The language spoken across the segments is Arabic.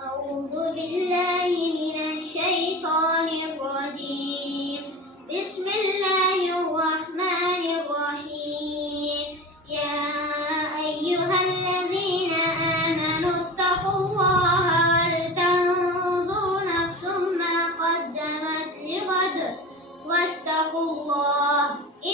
أعوذ بالله من الشيطان الرجيم. بسم الله الرحمن الرحيم. يا أيها الذين آمنوا اتقوا الله ولتنظر نفس ما قدمت لغد واتقوا الله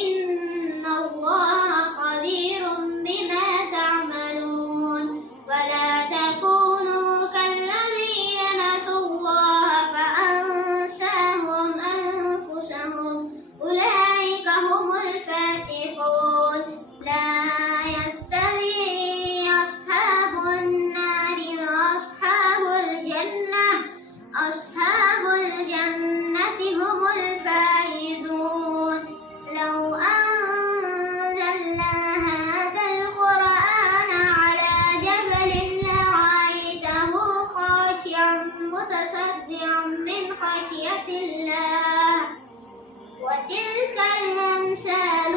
إن الله خبير بما تعملون. ولا تكونوا كالذين نسوا الله فأنساهم أنفسهم أولئك هم الفاسقون. لا يستوي أصحاب النار وأصحاب الجنة أصحاب الجنة هم الفائزون. لو أنزلنا هذا القرآن على جبل لرأيته خاشعا متصدعا من خشية الله. وتلك الأمثال